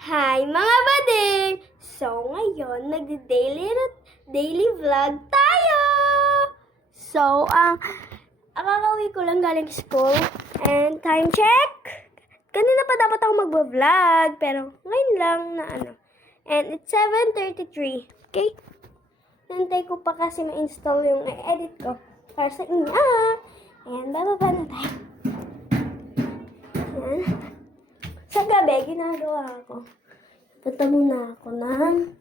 Hi mga bading! So ngayon, daily vlog tayo! So, kakauwi ko lang galing school. And time check! Kanina pa dapat ako mag-vlog, pero ngayon lang na ano. And it's 7:33. Okay? Nantay ko pa kasi ma-install yung edit ko para sa inyo. Ayan, bababa na tayo. Ayan. Sa gabi, ginagawa ko. Punta muna ako ng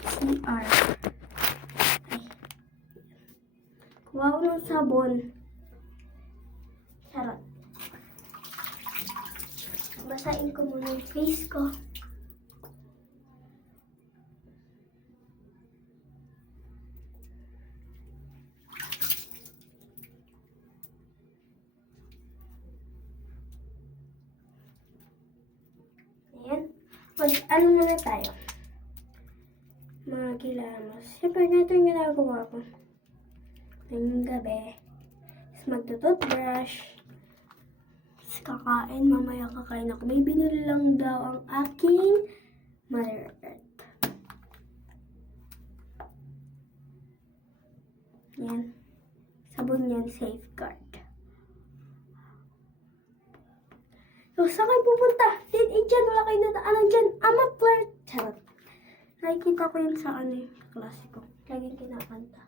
CR. Ay. Kuha ko ng sabon. Charot. Basahin ko muna yung face ko. Ayan. Ano muna tayo? Magilamos. Siyempre, ganito yung ginagawa ko. Ngayong gabi. Tapos magtututbrush. Tapos kakain. Mamaya kakain ako. May binili lang daw ang aking Mother Earth. Yan. Sabon yan. Safeguard. So, saan kayo pupunta? Dead end dyan. Wala kayo nadaanan dyan. Ama flirt. Charot. Nakikita ko yun sa ano yung klase ko. Laging kinakanta.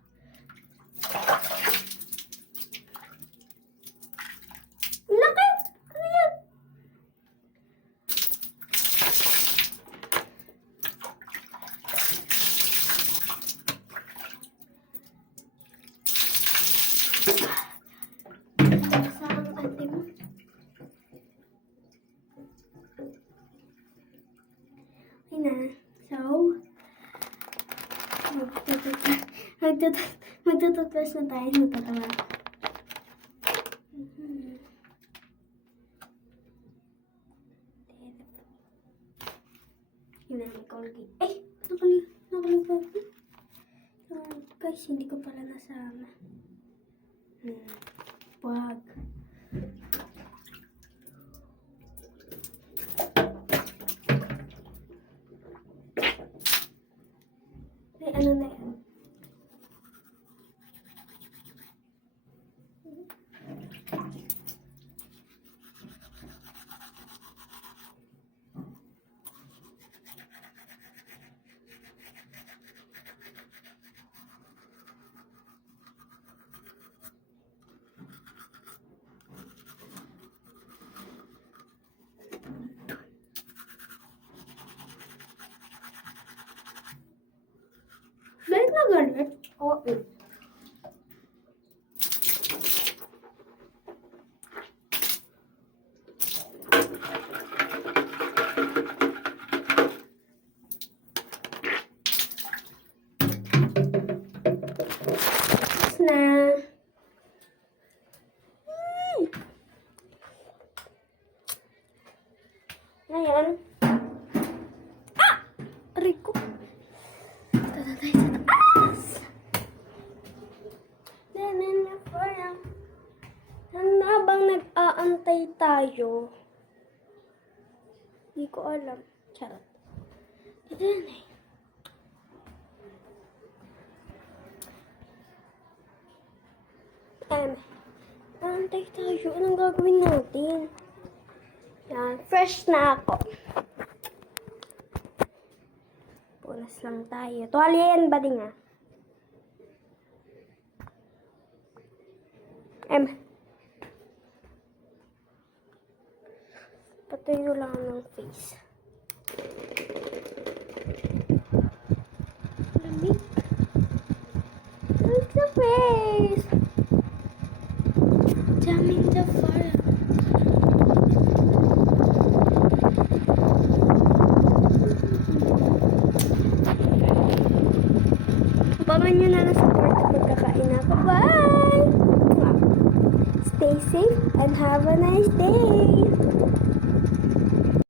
Laki! Ano yan? Saan ang ate mo? Okay na. So, magtututbrush na tayo. Natatawa. Yun na, may Colgate. Ay! Nakalimutan ko. Guys, hindi ko pala nasama. Wag. Ay, ano na yan? Galit na galit? Oo. Tapos na. Ngayon. Aray ko. Tata tayo sa taas. Habang nag-aantay tayo. Hindi ko alam. Charot. Ito na eh. Aantay tayo. Anong gagawin natin? Yan. Fresh na ako. Punas lang tayo. Tuwalya yan ba din nga? Patayo lang ng face. Lamig. Look the face. Jam in the fire. Abangan nyo na lang sa part at magkakain na. Bye! Stay safe and have a nice day!